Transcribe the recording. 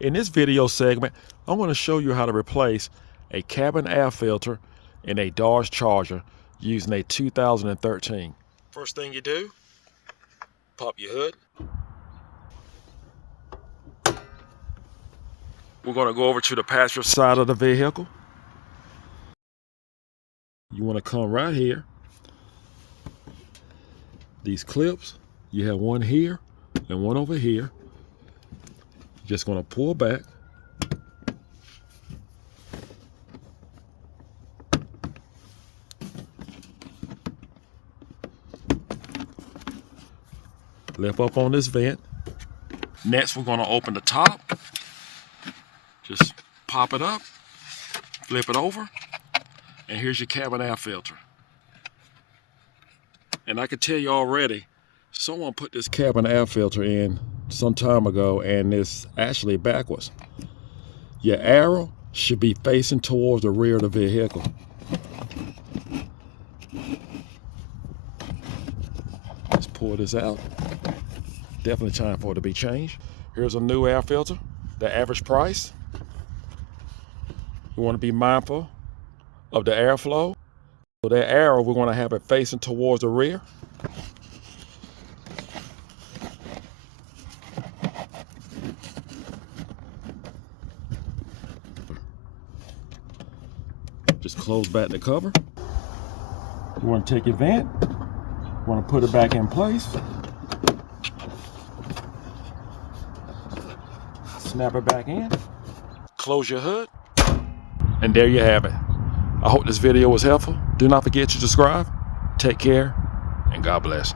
In this video segment, I'm going to show you how to replace a cabin air filter in a Dodge Charger using a 2013. First thing you do, pop your hood. We're going to go over to the passenger side of the vehicle. You want to come right here. These clips, you have one here and one over here. Just going to pull back. Lift up on this vent. Next, we're going to open the top. Just pop it up, flip it over, and here's your cabin air filter. And I can tell you already, someone put this cabin air filter in some time ago, and it's actually backwards. Your arrow should be facing towards the rear of the vehicle. Let's pull this out. Definitely time for it to be changed. Here's a new air filter, the average price. We want to be mindful of the airflow. So that arrow, we're going to have it facing towards the rear. Just close back the cover. You want to take your vent, you want to put it back in place. Snap it back in. Close your hood. And there you have it. I hope this video was helpful. Do not forget to subscribe. Take care, and God bless.